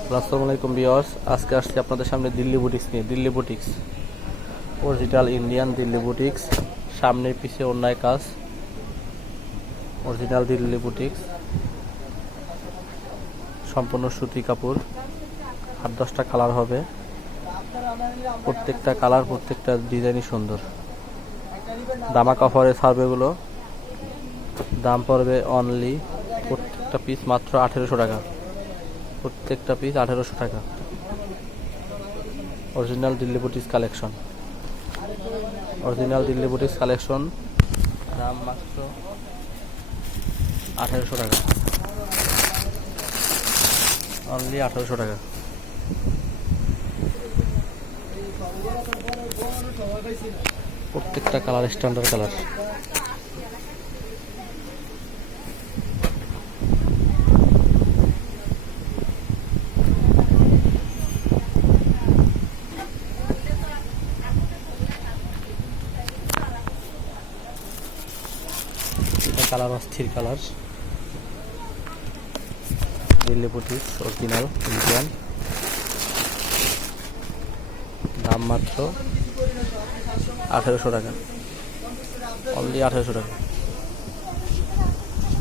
আসসালামু আলাইকুম ভিউয়ার্স, আজকে আসছি আপনাদের সামনে দিল্লি বুটিক্স নিয়ে। Delhi boutiques original Indian Delhi boutiques, সামনে পিছে অন্যায় কাজ, অরিজিনাল দিল্লি বুটিক্স, সম্পূর্ণ সুতি কাপড়। 8-10টা কালার হবে, প্রত্যেকটা কালার প্রত্যেকটা ডিজাইনই সুন্দর। দামা অফারে ছাড়বে এগুলো, দাম পড়বে অনলি প্রত্যেকটা পিস মাত্র 1800 টাকা। প্রত্যেকটা পিস 1800 টাকা। Original Delhi boutiques collection, original Delhi boutiques collection, দাম মাত্র 1800 টাকা, অনলি 1800 টাকা। প্রত্যেকটা কালার স্ট্যান্ডার্ড কালার। এটা কালার অস্থির colour, Delhi boutiques original Indian, দাম মাত্র 1800 টাকা, অনলি 1800 টাকা।